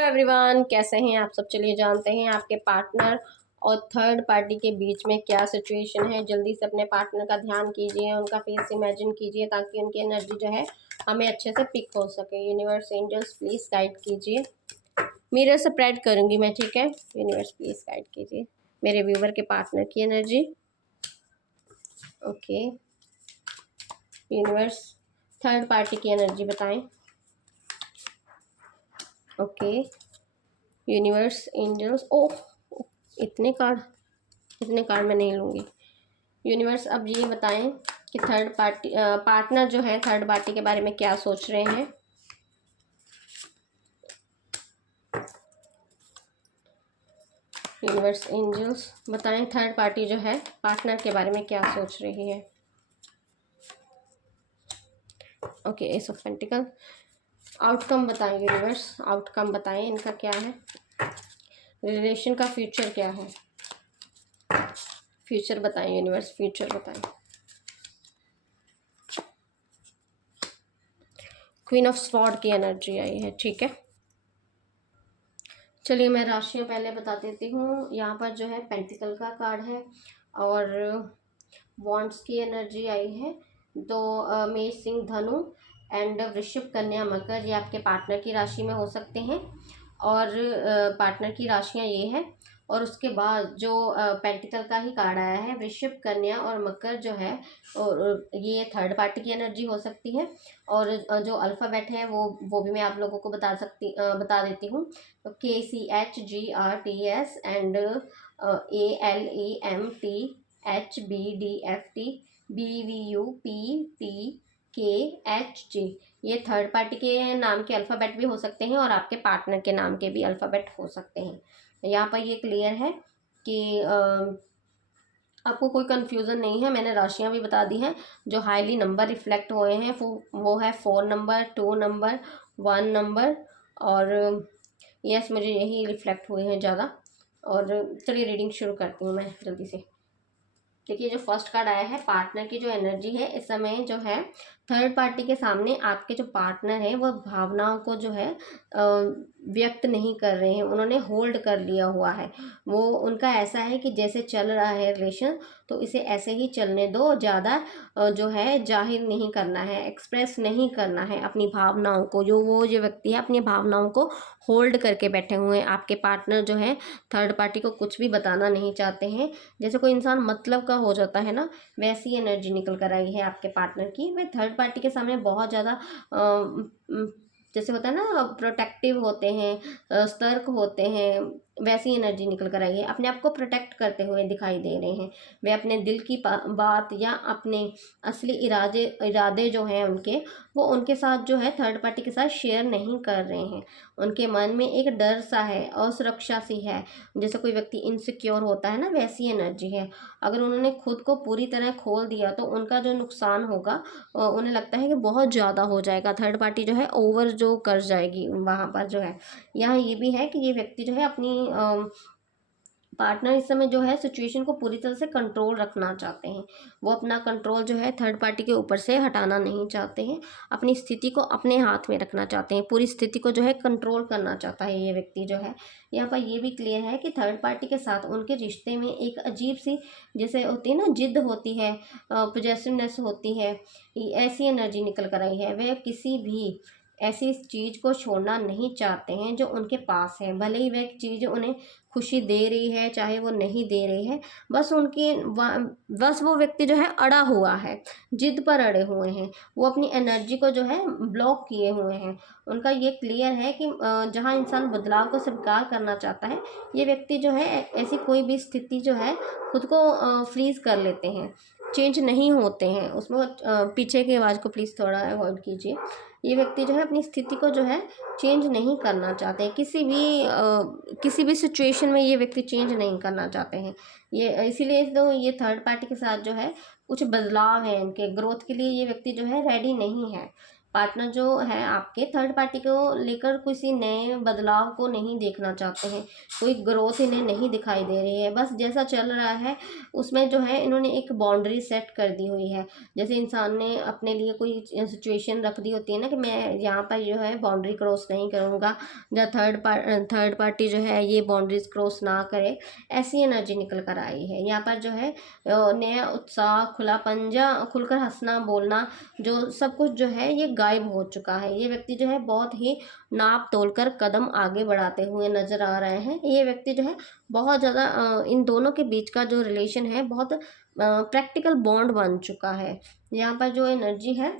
Everyone, कैसे हैं आप सब। चलिए जानते हैं आपके पार्टनर और थर्ड पार्टी के बीच में क्या सिचुएशन है। जल्दी से अपने पार्टनर का ध्यान कीजिए, उनका फेस इमेजिन कीजिए ताकि उनकी एनर्जी जो है हमें अच्छे से पिक हो सके। यूनिवर्स एंजल्स प्लीज़ गाइड कीजिए। मिरर से प्रेड करूंगी मैं, ठीक है। यूनिवर्स प्लीज़ गाइड कीजिए मेरे व्यूवर के पार्टनर की energy. Okay universe, third party की एनर्जी बताएं। ओके यूनिवर्स एंजल्स, ओह इतने कार्ड मैं नहीं लूँगी। यूनिवर्स अब ये बताएं कि थर्ड पार्टी पार्टनर जो है थर्ड पार्टी के बारे में क्या सोच रहे हैं। यूनिवर्स एंजल्स बताएं थर्ड पार्टी जो है पार्टनर के बारे में क्या सोच रही है। Okay S of pentacle, outcome बताएं यूनिवर्स, आउटकम बताएं इनका क्या है। रिलेशन का फ्यूचर क्या है, फ्यूचर बताएं यूनिवर्स, फ्यूचर बताएं। क्वीन ऑफ स्वॉर्ड की एनर्जी आई है, ठीक है। चलिए मैं राशियाँ पहले बता देती हूँ। यहाँ पर जो है पेंटिकल का कार्ड है और वॉन्ड्स की एनर्जी आई है। तो मेष सिंह धनु एंड वृषभ कन्या मकर, ये आपके पार्टनर की राशि में हो सकते हैं और पार्टनर की राशियाँ ये है। और उसके बाद जो पेंटिकल का ही कार्ड आया है वृषभ कन्या और मकर जो है, और ये थर्ड पार्टी की एनर्जी हो सकती है। और जो अल्फ़ाबेट है वो भी मैं आप लोगों को बता देती हूँ। KCHGRTS एंड ALEMTHBDFTBVUPTKHJ, ये थर्ड पार्टी के नाम के अल्फ़ाबेट भी हो सकते हैं और आपके पार्टनर के नाम के भी अल्फ़ाबेट हो सकते हैं। यहाँ पर ये क्लियर है कि आपको कोई कन्फ्यूज़न नहीं है। मैंने राशियाँ भी बता दी हैं। जो हाईली नंबर रिफ्लेक्ट हुए हैं वो है 4 नंबर, 2 नंबर, 1 नंबर और यस मुझे यही रिफ्लेक्ट हुए हैं ज़्यादा। और चलिए रीडिंग शुरू करती हूँ मैं जल्दी से। देखिए जो फर्स्ट कार्ड आया है पार्टनर की जो एनर्जी है इस समय जो है थर्ड पार्टी के सामने आपके जो पार्टनर है वो भावनाओं को जो है व्यक्त नहीं कर रहे हैं, उन्होंने होल्ड कर लिया हुआ है। वो उनका ऐसा है कि जैसे चल रहा है रिलेशन तो इसे ऐसे ही चलने दो, ज़्यादा जो है जाहिर नहीं करना है, एक्सप्रेस नहीं करना है अपनी भावनाओं को। जो व्यक्ति है अपनी भावनाओं को होल्ड करके बैठे हुए हैं। आपके पार्टनर जो है थर्ड पार्टी को कुछ भी बताना नहीं चाहते हैं। जैसे कोई इंसान मतलब का हो जाता है ना, वैसी एनर्जी निकल कर आई है आपके पार्टनर की। वे थर्ड पार्टी के सामने बहुत ज़्यादा जैसे होता है ना प्रोटेक्टिव होते हैं, सतर्क होते हैं, वैसी एनर्जी निकल कर आई है। अपने आप को प्रोटेक्ट करते हुए दिखाई दे रहे हैं। वे अपने दिल की बात या अपने असली इरादे जो हैं उनके, वो उनके साथ जो है थर्ड पार्टी के साथ शेयर नहीं कर रहे हैं। उनके मन में एक डर सा है, असुरक्षा सी है। जैसे कोई व्यक्ति इनसिक्योर होता है ना, वैसी एनर्जी है। अगर उन्होंने खुद को पूरी तरह खोल दिया तो उनका जो नुकसान होगा उन्हें लगता है कि बहुत ज़्यादा हो जाएगा। थर्ड पार्टी जो है ओवर जो कर जाएगी वहाँ पर जो है। यहाँ ये भी है कि ये व्यक्ति जो है अपनी पार्टनर इस समय जो है सिचुएशन को पूरी तरह से कंट्रोल रखना चाहते हैं। वो अपना कंट्रोल जो है थर्ड पार्टी के ऊपर से हटाना नहीं चाहते हैं, अपनी स्थिति को अपने हाथ में रखना चाहते हैं, पूरी स्थिति को जो है कंट्रोल करना चाहता है ये व्यक्ति जो है। यहाँ पर ये भी क्लियर है कि थर्ड पार्टी के साथ उनके रिश्ते में एक अजीब सी जैसे होती है ना, जिद होती है, पोजेसिवनेस होती है, ऐसी एनर्जी निकल कर आई है। वह किसी भी ऐसी चीज़ को छोड़ना नहीं चाहते हैं जो उनके पास है, भले ही वह चीज़ उन्हें खुशी दे रही है चाहे वो नहीं दे रही है। बस वो व्यक्ति जो है अड़ा हुआ है, जिद पर अड़े हुए हैं, वो अपनी एनर्जी को जो है ब्लॉक किए हुए हैं। उनका ये क्लियर है कि जहाँ इंसान बदलाव को स्वीकार करना चाहता है, ये व्यक्ति जो है ऐसी कोई भी स्थिति जो है खुद को फ्रीज कर लेते हैं, चेंज नहीं होते हैं उसमें। पीछे की आवाज़ को प्लीज़ थोड़ा अवॉइड कीजिए। ये व्यक्ति जो है अपनी स्थिति को जो है चेंज नहीं करना चाहते, किसी भी सिचुएशन में ये व्यक्ति चेंज नहीं करना चाहते हैं। ये इसीलिए तो ये थर्ड पार्टी के साथ जो है कुछ बदलाव है, इनके ग्रोथ के लिए ये व्यक्ति जो है रेडी नहीं है। पार्टनर जो है आपके थर्ड पार्टी को लेकर किसी नए बदलाव को नहीं देखना चाहते हैं, कोई ग्रोथ इन्हें नहीं दिखाई दे रही है। बस जैसा चल रहा है उसमें जो है इन्होंने एक बाउंड्री सेट कर दी हुई है। जैसे इंसान ने अपने लिए कोई सिचुएशन रख दी होती है ना कि मैं यहाँ पर जो है बाउंड्री क्रॉस नहीं करूँगा, या थर्ड पार्टी जो है ये बाउंड्रीज क्रॉस ना करे, ऐसी एनर्जी निकल कर आई है। यहाँ पर जो है नया उत्साह, खुला पंजा, खुलकर हंसना बोलना, जो सब कुछ जो है ये गायब हो चुका है। ये व्यक्ति जो है बहुत ही नाप तोल कर कदम आगे बढ़ाते हुए नजर आ रहे हैं। ये व्यक्ति जो है बहुत ज़्यादा इन दोनों के बीच का जो रिलेशन है बहुत प्रैक्टिकल बॉन्ड बन चुका है। यहाँ पर जो एनर्जी है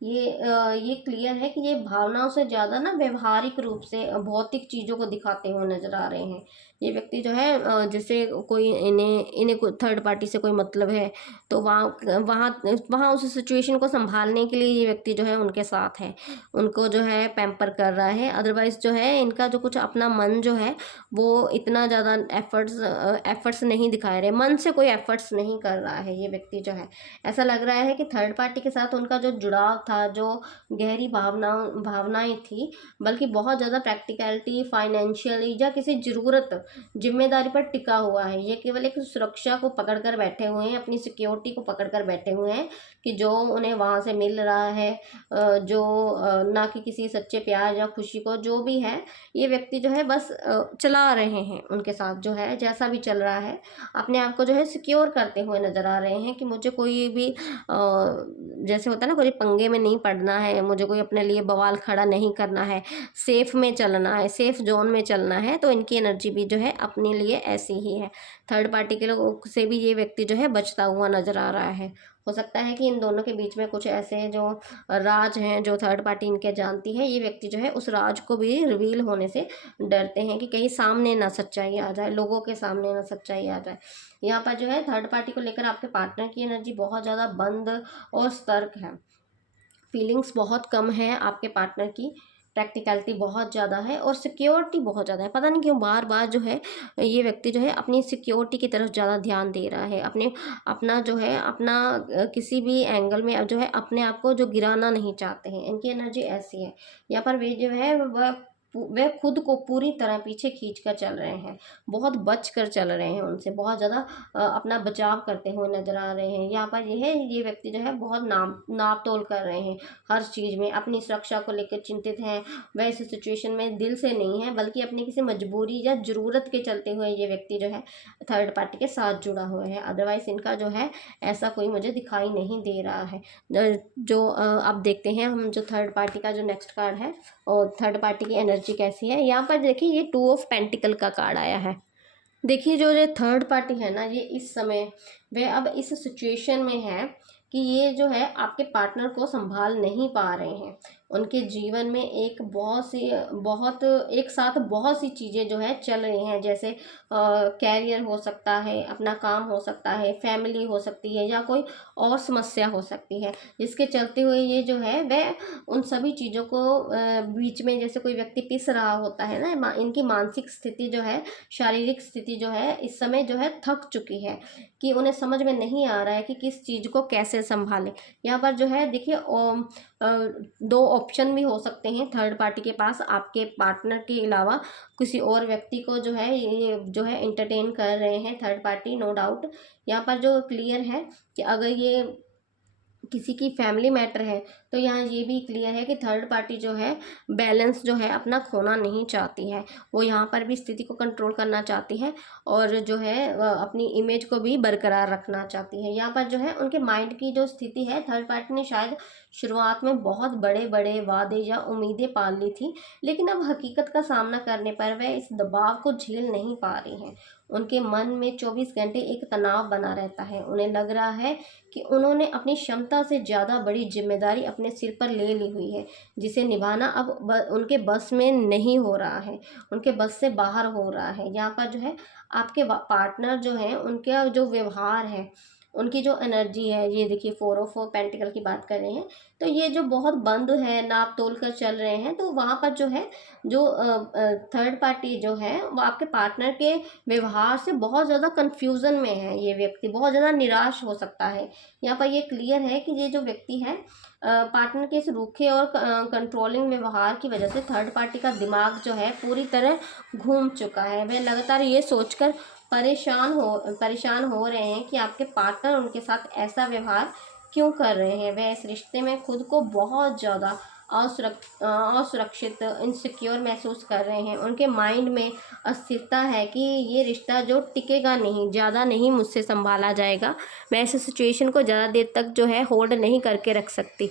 ये क्लियर है कि ये भावनाओं से ज़्यादा ना व्यवहारिक रूप से भौतिक चीज़ों को दिखाते हुए नजर आ रहे हैं। ये व्यक्ति जो है जैसे कोई इन्हें इन्हें कोई थर्ड पार्टी से कोई मतलब है, तो वहाँ वहाँ वहाँ उस सिचुएशन को संभालने के लिए ये व्यक्ति जो है उनके साथ है, उनको जो है पैम्पर कर रहा है। अदरवाइज जो है इनका जो कुछ अपना मन जो है वो इतना ज़्यादा एफर्ट्स नहीं दिखा रहे, मन से कोई एफर्ट्स नहीं कर रहा है ये व्यक्ति जो है। ऐसा लग रहा है कि थर्ड पार्टी के साथ उनका जो जुड़ाव था, जो गहरी भावनाएं थी, बल्कि बहुत ज़्यादा प्रैक्टिकलिटी, फाइनेंशियली या किसी ज़रूरत, जिम्मेदारी पर टिका हुआ है। ये केवल एक सुरक्षा को पकड़ कर बैठे हुए हैं, अपनी सिक्योरिटी को पकड़ कर बैठे हुए हैं कि जो उन्हें वहाँ से मिल रहा है, जो ना कि किसी सच्चे प्यार या खुशी को, जो भी है ये व्यक्ति जो है बस चला रहे हैं उनके साथ, जो है जैसा भी चल रहा है अपने आप को जो है सिक्योर करते हुए नज़र आ रहे हैं कि मुझे कोई भी जैसे होता है ना, कोई पंगे में नहीं पड़ना है, मुझे कोई अपने लिए बवाल खड़ा नहीं करना है, सेफ में चलना है, सेफ जोन में चलना है। तो इनकी एनर्जी भी जो है अपने लिए ऐसी ही है। थर्ड पार्टी के लोगों से भी ये व्यक्ति जो है बचता हुआ नजर आ रहा है। हो सकता है कि इन दोनों के बीच में कुछ ऐसे जो राज हैं जो थर्ड पार्टी इनके जानती है, ये व्यक्ति जो है उस राज को भी रिवील होने से डरते हैं कि कहीं सामने ना सच्चाई आ जाए, लोगों के सामने ना सच्चाई आ जाए। यहाँ पर जो है थर्ड पार्टी को लेकर आपके पार्टनर की एनर्जी बहुत ज़्यादा बंद और सतर्क है। फीलिंग्स बहुत कम है आपके पार्टनर की, प्रैक्टिकलिटी बहुत ज़्यादा है और सिक्योरिटी बहुत ज़्यादा है। पता नहीं क्यों बार बार जो है ये व्यक्ति जो है अपनी सिक्योरिटी की तरफ ज़्यादा ध्यान दे रहा है, अपना जो है अपना किसी भी एंगल में अब जो है अपने आप को जो गिराना नहीं चाहते हैं। इनकी एनर्जी ऐसी है। यहाँ पर वे जो है वह खुद को पूरी तरह पीछे खींच कर चल रहे हैं, बहुत बच कर चल रहे हैं, उनसे बहुत ज़्यादा अपना बचाव करते हुए नजर आ रहे हैं। यहाँ पर ये व्यक्ति जो है बहुत नाप तोल कर रहे हैं, हर चीज़ में अपनी सुरक्षा को लेकर चिंतित हैं। वह इस सिचुएशन में दिल से नहीं है, बल्कि अपनी किसी मजबूरी या ज़रूरत के चलते हुए ये व्यक्ति जो है थर्ड पार्टी के साथ जुड़ा हुआ है। अदरवाइज इनका जो है ऐसा कोई मुझे दिखाई नहीं दे रहा है। जो अब देखते हैं हम जो थर्ड पार्टी का जो नेक्स्ट कार्ड है और थर्ड पार्टी की एनर्जी कैसी है। यहाँ पर देखिए ये 2 ऑफ पेंटिकल का कार्ड आया है। देखिए जो ये थर्ड पार्टी है ना, ये इस समय वह अब इस सिचुएशन में है कि ये जो है आपके पार्टनर को संभाल नहीं पा रहे हैं। उनके जीवन में बहुत एक साथ बहुत सी चीज़ें जो है चल रही हैं, जैसे कैरियर हो सकता है, अपना काम हो सकता है, फैमिली हो सकती है, या कोई और समस्या हो सकती है, जिसके चलते हुए ये जो है वह उन सभी चीज़ों को बीच में, जैसे कोई व्यक्ति पिस रहा होता है ना, इनकी मानसिक स्थिति जो है, शारीरिक स्थिति जो है इस समय जो है थक चुकी है कि उन्हें समझ में नहीं आ रहा है कि किस चीज़ को कैसे संभालें। यहाँ पर जो है देखिए 2 ऑप्शन भी हो सकते हैं थर्ड पार्टी के पास, आपके पार्टनर के अलावा किसी और व्यक्ति को जो है ये जो है एंटरटेन कर रहे हैं थर्ड पार्टी, नो डाउट। यहाँ पर जो क्लियर है कि अगर ये किसी की फैमिली मैटर है तो यहाँ ये भी क्लियर है कि थर्ड पार्टी जो है बैलेंस जो है अपना खोना नहीं चाहती है। वो यहाँ पर भी स्थिति को कंट्रोल करना चाहती है और जो है अपनी इमेज को भी बरकरार रखना चाहती है। यहाँ पर जो है उनके माइंड की जो स्थिति है, थर्ड पार्टी ने शायद शुरुआत में बहुत बड़े बड़े वादे या उम्मीदें पाल ली थी, लेकिन अब हकीकत का सामना करने पर वह इस दबाव को झेल नहीं पा रही हैं। उनके मन में 24 घंटे एक तनाव बना रहता है। उन्हें लग रहा है कि उन्होंने अपनी क्षमता से ज़्यादा बड़ी जिम्मेदारी अपने सिर पर ले ली हुई है, जिसे निभाना अब उनके बस में नहीं हो रहा है, उनके बस से बाहर हो रहा है। यहाँ पर जो है आपके पार्टनर जो है उनका जो व्यवहार है उनकी जो एनर्जी है, ये देखिए 4 ऑफ पेंटिकल की बात कर रहे हैं, तो ये जो बहुत बंद है, नाप तोल कर चल रहे हैं, तो वहाँ पर जो है जो थर्ड पार्टी जो है वो आपके पार्टनर के व्यवहार से बहुत ज़्यादा कंफ्यूजन में है। ये व्यक्ति बहुत ज़्यादा निराश हो सकता है। यहाँ पर ये क्लियर है कि ये जो व्यक्ति है पार्टनर के इस रूखे और कंट्रोलिंग व्यवहार की वजह से थर्ड पार्टी का दिमाग जो है पूरी तरह घूम चुका है। वह लगातार ये सोचकर परेशान हो रहे हैं कि आपके पार्टनर उनके साथ ऐसा व्यवहार क्यों कर रहे हैं। वह इस रिश्ते में खुद को बहुत ज़्यादा असुरक्षित, इनसिक्योर महसूस कर रहे हैं। उनके माइंड में अस्थिरता है कि ये रिश्ता जो टिकेगा नहीं, ज़्यादा नहीं मुझसे संभाला जाएगा, मैं इस सिचुएशन को ज़्यादा देर तक जो है होल्ड नहीं करके रख सकती।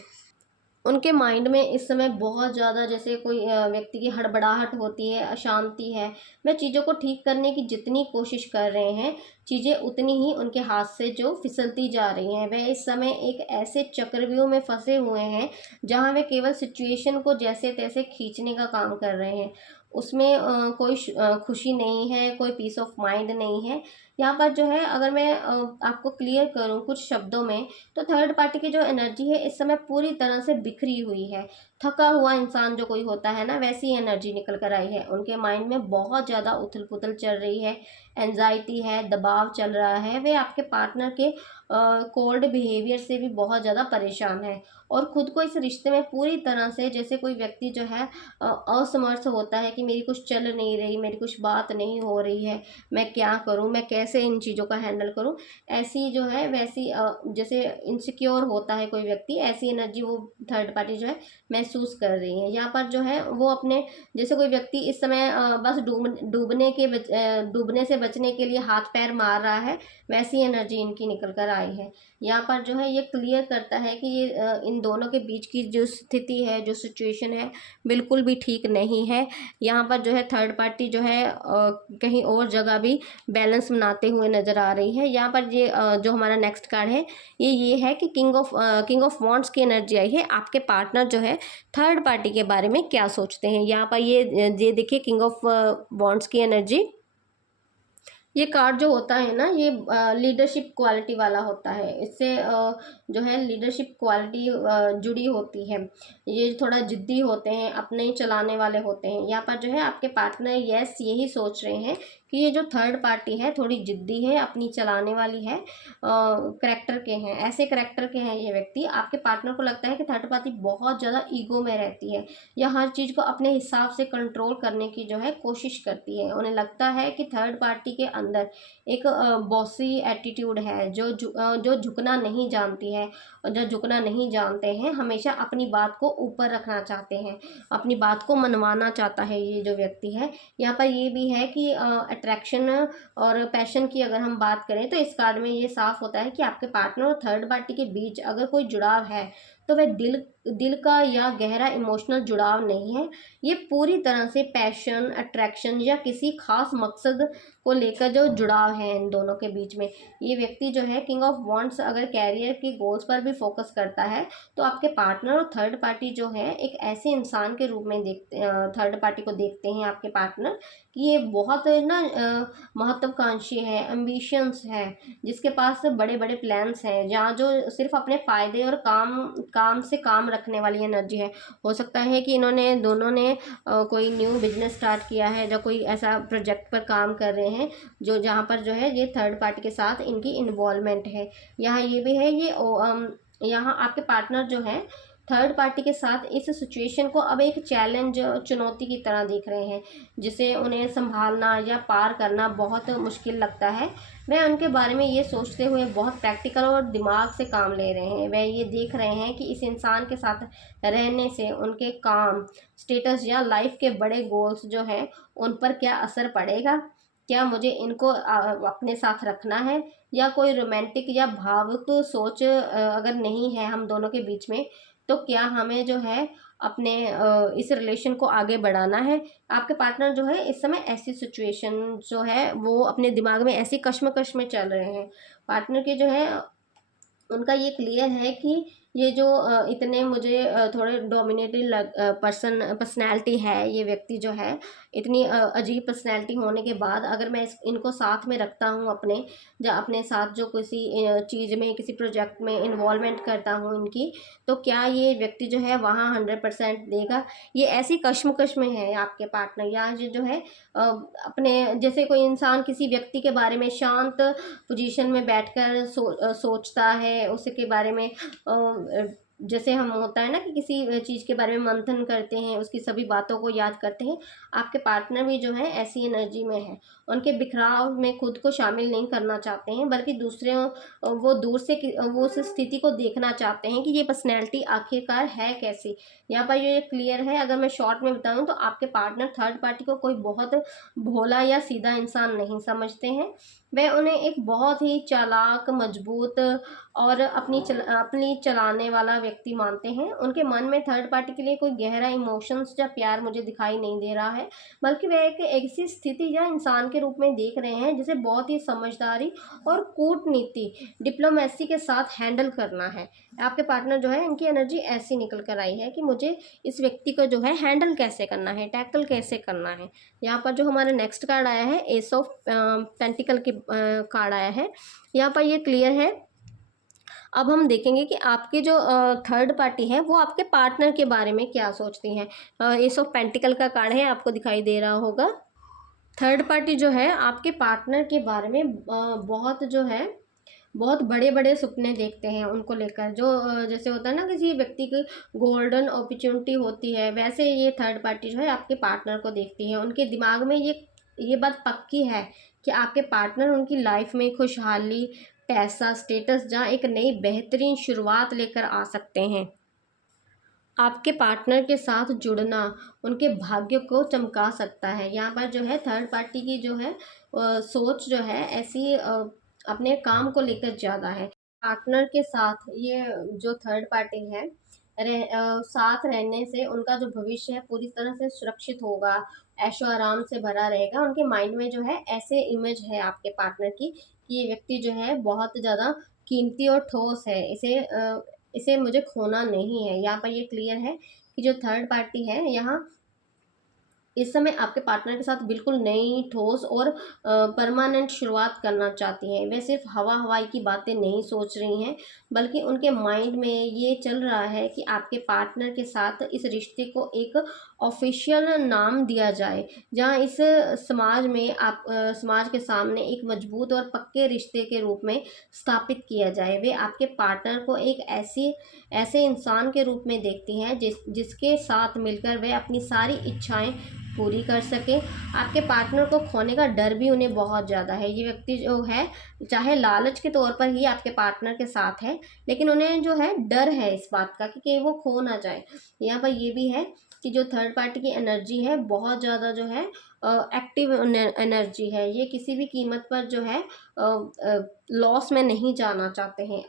उनके माइंड में इस समय बहुत ज़्यादा जैसे कोई व्यक्ति की हड़बड़ाहट होती है, अशांति है। वह चीज़ों को ठीक करने की जितनी कोशिश कर रहे हैं, चीज़ें उतनी ही उनके हाथ से जो फिसलती जा रही हैं। वह इस समय एक ऐसे चक्रव्यूह में फंसे हुए हैं जहाँ वे केवल सिचुएशन को जैसे तैसे खींचने का काम कर रहे हैं। उसमें कोई खुशी नहीं है, कोई पीस ऑफ माइंड नहीं है। यहाँ पर जो है अगर मैं आपको क्लियर करूँ कुछ शब्दों में, तो थर्ड पार्टी की जो एनर्जी है इस समय पूरी तरह से बिखरी हुई है। थका हुआ इंसान जो कोई होता है ना, वैसी एनर्जी निकल कर आई है। उनके माइंड में बहुत ज़्यादा उथल पुथल चल रही है, एंजाइटी है, दबाव चल रहा है। वे आपके पार्टनर के कोल्ड बिहेवियर से भी बहुत ज़्यादा परेशान है और खुद को इस रिश्ते में पूरी तरह से जैसे कोई व्यक्ति जो है असमर्थ होता है कि मेरी कुछ चल नहीं रही, मेरी कुछ बात नहीं हो रही है, मैं क्या करूं, मैं कैसे इन चीज़ों का हैंडल करूं। ऐसी जो है वैसी जैसे इनसिक्योर होता है कोई व्यक्ति, ऐसी एनर्जी वो थर्ड पार्टी जो है महसूस कर रही है। यहाँ पर जो है वो अपने जैसे कोई व्यक्ति इस समय बस डूबने से बचने के लिए हाथ पैर मार रहा है, वैसी एनर्जी इनकी निकल कर आई है। यहाँ पर जो है ये क्लियर करता है कि ये इन दोनों के बीच की जो स्थिति है, जो सिचुएशन है, बिल्कुल भी ठीक नहीं है। यहाँ पर जो है थर्ड पार्टी जो है कहीं और जगह भी बैलेंस बनाते हुए नज़र आ रही है। यहाँ पर ये जो हमारा नेक्स्ट कार्ड है ये है कि किंग ऑफ वॉन्ड्स की एनर्जी आई है। आपके पार्टनर जो है थर्ड पार्टी के बारे में क्या सोचते हैं। यहाँ पर ये देखिए किंग ऑफ वॉन्ड्स की एनर्जी, ये कार्ड जो होता है ना ये लीडरशिप क्वालिटी वाला होता है। इससे जो है लीडरशिप क्वालिटी जुड़ी होती है। ये थोड़ा जिद्दी होते हैं, अपने ही चलाने वाले होते हैं। यहाँ पर जो है आपके पार्टनर यही सोच रहे हैं कि ये जो थर्ड पार्टी है थोड़ी जिद्दी है, अपनी चलाने वाली है, करेक्टर के हैं, ऐसे करेक्टर के हैं ये व्यक्ति। आपके पार्टनर को लगता है कि थर्ड पार्टी बहुत ज़्यादा ईगो में रहती है या हर चीज़ को अपने हिसाब से कंट्रोल करने की जो है कोशिश करती है। उन्हें लगता है कि थर्ड पार्टी के अंदर एक बॉसी एटीट्यूड है जो झुकना नहीं जानती है, और जो झुकना नहीं जानते हैं हमेशा अपनी बात को ऊपर रखना चाहते हैं, अपनी बात को मनवाना चाहता है ये जो व्यक्ति है। यहाँ पर ये भी है कि अट्रैक्शन और पैशन की अगर हम बात करें तो इस कार्ड में ये साफ होता है कि आपके पार्टनर और थर्ड पार्टी के बीच अगर कोई जुड़ाव है तो वह दिल का या गहरा इमोशनल जुड़ाव नहीं है। ये पूरी तरह से पैशन, अट्रैक्शन या किसी खास मकसद को लेकर जो जुड़ाव है इन दोनों के बीच में। ये व्यक्ति जो है किंग ऑफ वॉन्ड्स अगर कैरियर के गोल्स पर भी फोकस करता है तो आपके पार्टनर और थर्ड पार्टी जो है एक ऐसे इंसान के रूप में थर्ड पार्टी को देखते हैं आपके पार्टनर कि ये बहुत ना महत्वाकांक्षी है, एम्बिशंस है, जिसके पास बड़े बड़े प्लान्स हैं, जहाँ जो सिर्फ अपने फ़ायदे और काम से काम रखने वाली एनर्जी है। हो सकता है कि इन्होंने दोनों ने कोई न्यू बिजनेस स्टार्ट किया है या कोई ऐसा प्रोजेक्ट पर काम कर रहे हैं जो जहाँ पर जो है ये थर्ड पार्टी के साथ इनकी इन्वॉल्वमेंट है। यहाँ ये भी है यहाँ आपके पार्टनर जो है थर्ड पार्टी के साथ इस सिचुएशन को अब एक चैलेंज, चुनौती की तरह देख रहे हैं जिसे उन्हें संभालना या पार करना बहुत मुश्किल लगता है। वह उनके बारे में ये सोचते हुए बहुत प्रैक्टिकल और दिमाग से काम ले रहे हैं। वह ये देख रहे हैं कि इस इंसान के साथ रहने से उनके काम, स्टेटस या लाइफ के बड़े गोल्स जो हैं उन पर क्या असर पड़ेगा। क्या मुझे इनको अपने साथ रखना है, या कोई रोमांटिक या भावुक सोच अगर नहीं है हम दोनों के बीच में, तो क्या हमें जो है अपने इस रिलेशन को आगे बढ़ाना है। आपके पार्टनर जो है इस समय ऐसी सिचुएशन जो है वो अपने दिमाग में ऐसी कश्मकश में चल रहे हैं। पार्टनर के जो है उनका ये क्लियर है कि ये जो इतने मुझे थोड़े डोमिनेटिंग पर्सनैलिटी है, ये व्यक्ति जो है इतनी अजीब पर्सनैलिटी होने के बाद अगर मैं इनको साथ में रखता हूँ अपने, या अपने साथ जो किसी चीज़ में, किसी प्रोजेक्ट में इन्वॉल्वमेंट करता हूँ इनकी, तो क्या ये व्यक्ति जो है वहाँ 100% देगा? ये ऐसी कश्मकश में है आपके पार्टनर, या ये जो है अपने, जैसे कोई इंसान किसी व्यक्ति के बारे में शांत पोजीशन में बैठकर सोचता है उसके बारे में, जैसे हम होता है ना कि किसी चीज़ के बारे में मंथन करते हैं, उसकी सभी बातों को याद करते हैं। आपके पार्टनर भी जो है ऐसी एनर्जी में है, उनके बिखराव में खुद को शामिल नहीं करना चाहते हैं, बल्कि दूसरे वो दूर से वो उस स्थिति को देखना चाहते हैं कि ये पर्सनैलिटी आखिरकार है कैसी। यहाँ पर ये क्लियर है, अगर मैं शॉर्ट में बताऊँ तो आपके पार्टनर थर्ड पार्टी को कोई बहुत भोला या सीधा इंसान नहीं समझते हैं। वह उन्हें एक बहुत ही चालाक, मजबूत और अपनी चलाने वाला व्यक्ति मानते हैं। उनके मन में थर्ड पार्टी के लिए कोई गहरा इमोशंस या प्यार मुझे दिखाई नहीं दे रहा है, बल्कि वह एक ऐसी स्थिति या इंसान के रूप में देख रहे हैं जिसे बहुत ही समझदारी और कूटनीति, डिप्लोमेसी के साथ हैंडल करना है। आपके पार्टनर जो है, इनकी एनर्जी ऐसी निकल कर आई है कि मुझे इस व्यक्ति को जो है हैंडल कैसे करना है, टैकल कैसे करना है। यहाँ पर जो हमारा नेक्स्ट कार्ड आया है, एस ऑफ पेंटिकल की कार्ड आया है। यहाँ पर ये क्लियर है। अब हम देखेंगे कि आपके जो थर्ड पार्टी है वो आपके पार्टनर के बारे में क्या सोचती हैं। एस ऑफ पेंटिकल का कार्ड है, आपको दिखाई दे रहा होगा। थर्ड पार्टी जो है आपके पार्टनर के बारे में बहुत जो है, बहुत बड़े बड़े सपने देखते हैं उनको लेकर, जो जैसे होता है ना किसी व्यक्ति की गोल्डन अपॉर्चुनिटी होती है, वैसे ये थर्ड पार्टी जो है आपके पार्टनर को देखती है। उनके दिमाग में ये बात पक्की है कि आपके पार्टनर उनकी लाइफ में खुशहाली, पैसा, स्टेटस, जहाँ एक नई बेहतरीन शुरुआत लेकर आ सकते हैं। आपके पार्टनर के साथ जुड़ना उनके भाग्य को चमका सकता है। यहाँ पर जो है थर्ड पार्टी की जो है सोच जो है ऐसी अपने काम को लेकर ज़्यादा है। पार्टनर के साथ ये जो थर्ड पार्टी है, साथ रहने से उनका जो भविष्य है पूरी तरह से सुरक्षित होगा, ऐशो आराम से भरा रहेगा। उनके माइंड में जो है ऐसे इमेज है आपके पार्टनर की कि ये व्यक्ति जो है बहुत ज़्यादा कीमती और ठोस है, इसे मुझे खोना नहीं है। यहाँ पर ये क्लियर है कि जो थर्ड पार्टी है यहाँ इस समय आपके पार्टनर के साथ बिल्कुल नई, ठोस और परमानेंट शुरुआत करना चाहती हैं। वे सिर्फ हवा हवाई की बातें नहीं सोच रही हैं, बल्कि उनके माइंड में ये चल रहा है कि आपके पार्टनर के साथ इस रिश्ते को एक ऑफिशियल नाम दिया जाए, जहां इस समाज के सामने एक मजबूत और पक्के रिश्ते के रूप में स्थापित किया जाए। वे आपके पार्टनर को एक ऐसे इंसान के रूप में देखती हैं जिसके साथ मिलकर वे अपनी सारी इच्छाएं पूरी कर सके। आपके पार्टनर को खोने का डर भी उन्हें बहुत ज़्यादा है। ये व्यक्ति जो है चाहे लालच के तौर पर ही आपके पार्टनर के साथ है, लेकिन उन्हें जो है डर है इस बात का कि वो खो ना जाए। यहाँ पर ये भी है कि जो थर्ड पार्टी की एनर्जी है बहुत ज़्यादा जो है एक्टिव एनर्जी है। ये किसी भी कीमत पर जो है लॉस में नहीं जाना चाहते हैं।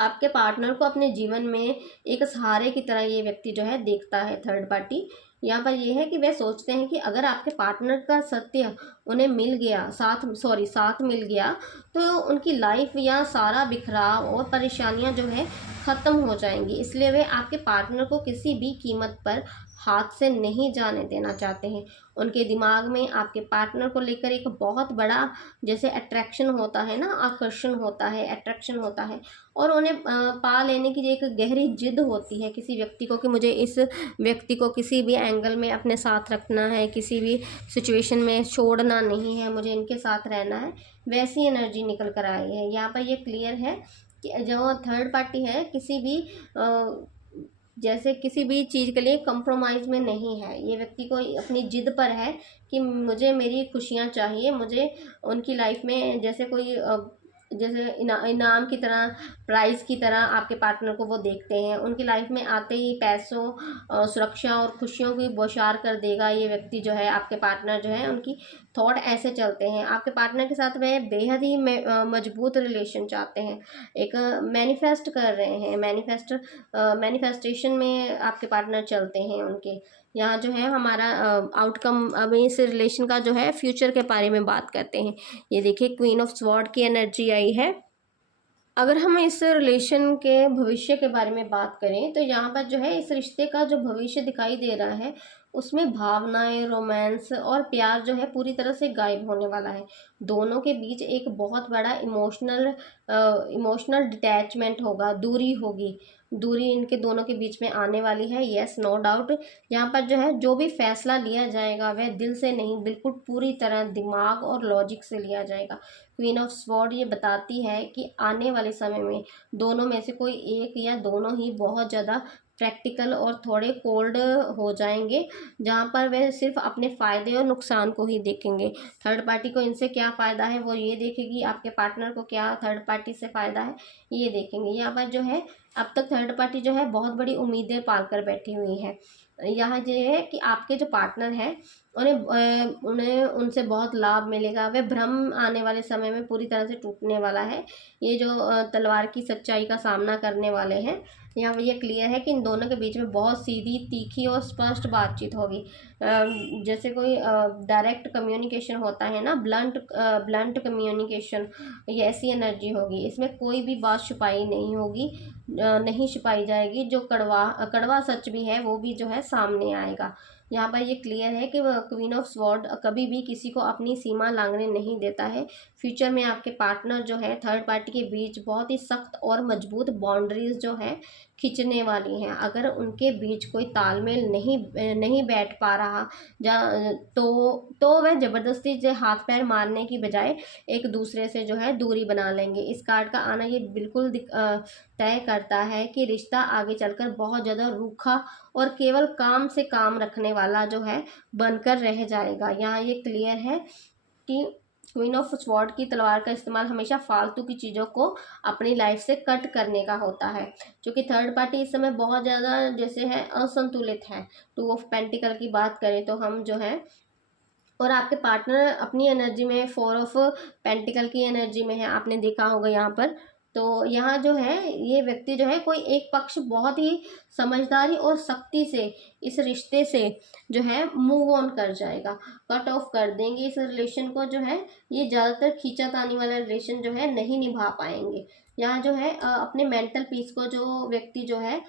आपके पार्टनर को अपने जीवन में एक सहारे की तरह ये व्यक्ति जो है देखता है थर्ड पार्टी। यहाँ पर ये है कि वे सोचते हैं कि अगर आपके पार्टनर का सत्य उन्हें मिल गया, साथ मिल गया, तो उनकी लाइफ या सारा बिखराव और परेशानियाँ जो है ख़त्म हो जाएंगी। इसलिए वे आपके पार्टनर को किसी भी कीमत पर हाथ से नहीं जाने देना चाहते हैं। उनके दिमाग में आपके पार्टनर को लेकर एक बहुत बड़ा, जैसे अट्रैक्शन होता है ना, आकर्षण होता है, अट्रैक्शन होता है, और उन्हें पा लेने की एक गहरी जिद होती है किसी व्यक्ति को कि मुझे इस व्यक्ति को किसी भी एंगल में अपने साथ रखना है, किसी भी सिचुएशन में छोड़ना नहीं है, मुझे इनके साथ रहना है। वैसी एनर्जी निकल कर आई है। यहाँ पर ये क्लियर है कि जो थर्ड पार्टी है जैसे किसी भी चीज़ के लिए कंप्रोमाइज़ में नहीं है। ये व्यक्ति को अपनी जिद पर है कि मुझे मेरी खुशियाँ चाहिए, मुझे उनकी लाइफ में जैसे कोई जैसे इनाम की तरह, प्राइज़ की तरह आपके पार्टनर को वो देखते हैं। उनकी लाइफ में आते ही पैसों, सुरक्षा और खुशियों की बौछार कर देगा ये व्यक्ति जो है, आपके पार्टनर जो है, उनकी थॉट ऐसे चलते हैं। आपके पार्टनर के साथ वह बेहद ही मजबूत रिलेशन चाहते हैं, एक मैनिफेस्ट कर रहे हैं, मैनिफेस्टेशन में आपके पार्टनर चलते हैं उनके। यहाँ जो है हमारा आउटकम, अब इस रिलेशन का जो है फ्यूचर के बारे में बात करते हैं। ये देखिए क्वीन ऑफ स्वॉर्ड की एनर्जी आई है। अगर हम इस रिलेशन के भविष्य के बारे में बात करें तो यहाँ पर जो है इस रिश्ते का जो भविष्य दिखाई दे रहा है उसमें भावनाएं, रोमांस और प्यार जो है पूरी तरह से गायब होने वाला है। दोनों के बीच एक बहुत बड़ा इमोशनल डिटैचमेंट होगा, दूरी होगी। दूरी इनके दोनों के बीच में आने वाली है, यस नो डाउट। यहाँ पर जो है जो भी फैसला लिया जाएगा वह दिल से नहीं, बिल्कुल पूरी तरह दिमाग और लॉजिक से लिया जाएगा। क्वीन ऑफ स्वॉर्ड ये बताती है कि आने वाले समय में दोनों में से कोई एक या दोनों ही बहुत ज़्यादा प्रैक्टिकल और थोड़े कोल्ड हो जाएंगे, जहाँ पर वे सिर्फ अपने फ़ायदे और नुकसान को ही देखेंगे। थर्ड पार्टी को इनसे क्या फ़ायदा है वो ये देखेगी, आपके पार्टनर को क्या थर्ड पार्टी से फ़ायदा है ये देखेंगे। यहाँ पर जो है अब तक थर्ड पार्टी जो है बहुत बड़ी उम्मीदें पाल कर बैठी हुई है। यहाँ ये है कि आपके जो पार्टनर हैं उन्हें उनसे बहुत लाभ मिलेगा। वे भ्रम आने वाले समय में पूरी तरह से टूटने वाला है। ये जो तलवार की सच्चाई का सामना करने वाले हैं, यहाँ ये क्लियर है कि इन दोनों के बीच में बहुत सीधी, तीखी और स्पष्ट बातचीत होगी। जैसे कोई डायरेक्ट कम्युनिकेशन होता है ना, ब्लंट कम्युनिकेशन, ये ऐसी एनर्जी होगी। इसमें कोई भी बात छुपाई नहीं होगी, नहीं छुपाई जाएगी। जो कड़वा कड़वा सच भी है वो भी जो है सामने आएगा। यहाँ पर ये क्लियर है कि क्वीन ऑफ स्वॉर्ड कभी भी किसी को अपनी सीमा लांघने नहीं देता है। फ्यूचर में आपके पार्टनर जो है थर्ड पार्टी के बीच बहुत ही सख्त और मजबूत बाउंड्रीज जो है खींचने वाली हैं। अगर उनके बीच कोई तालमेल नहीं बैठ पा रहा जा तो वह ज़बरदस्ती से हाथ पैर मारने की बजाय एक दूसरे से जो है दूरी बना लेंगे। इस कार्ड का आना ये बिल्कुल तय करता है कि रिश्ता आगे चलकर बहुत ज़्यादा रूखा और केवल काम से काम रखने वाला जो है बनकर रह जाएगा। यहाँ ये क्लियर है कि क्वीन ऑफ स्वॉर्ड की तलवार का इस्तेमाल हमेशा फालतू की चीज़ों को अपनी लाइफ से कट करने का होता है। क्योंकि थर्ड पार्टी इस समय बहुत ज़्यादा जैसे है असंतुलित है। टू ऑफ पेंटिकल की बात करें तो हम जो है, और आपके पार्टनर अपनी एनर्जी में फोर ऑफ पेंटिकल की एनर्जी में है, आपने देखा होगा यहाँ पर। तो यहाँ जो है ये व्यक्ति जो है कोई एक पक्ष बहुत ही समझदारी और सख्ती से इस रिश्ते से जो है मूव ऑन कर जाएगा, कट ऑफ कर देंगे इस रिलेशन को। जो है ये ज़्यादातर खींचातानी वाला रिलेशन जो है नहीं निभा पाएंगे। यहाँ जो है अपने मेंटल पीस को जो व्यक्ति जो है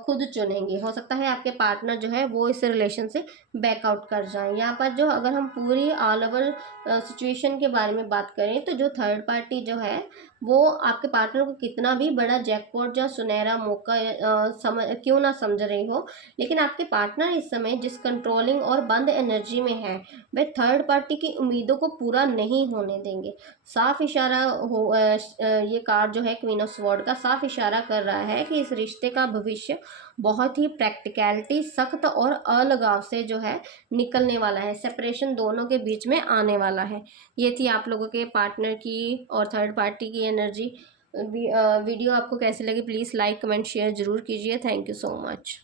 खुद चुनेंगे। हो सकता है आपके पार्टनर जो है वो इस रिलेशन से बैकआउट कर जाएं। यहाँ पर जो अगर हम पूरी ऑल ओवर सिचुएशन के बारे में बात करें तो जो थर्ड पार्टी जो है वो आपके पार्टनर को कितना भी बड़ा जैकपॉट या सुनहरा मौका क्यों ना समझ रही हो, लेकिन आपके पार्टनर इस समय जिस कंट्रोलिंग और बंद एनर्जी में है वह थर्ड पार्टी की उम्मीदों को पूरा नहीं होने देंगे। साफ इशारा ये कार्ड जो है क्वीन ऑफ स्वॉर्ड का साफ इशारा कर रहा है कि इस रिश्ते का भविष्य बहुत ही प्रैक्टिकलिटी, सख्त और अलगाव से जो है निकलने वाला है। सेपरेशन दोनों के बीच में आने वाला है। ये थी आप लोगों के पार्टनर की और थर्ड पार्टी की एनर्जी। वीडियो आपको कैसी लगी प्लीज़ लाइक कमेंट शेयर ज़रूर कीजिए। Thank you so much.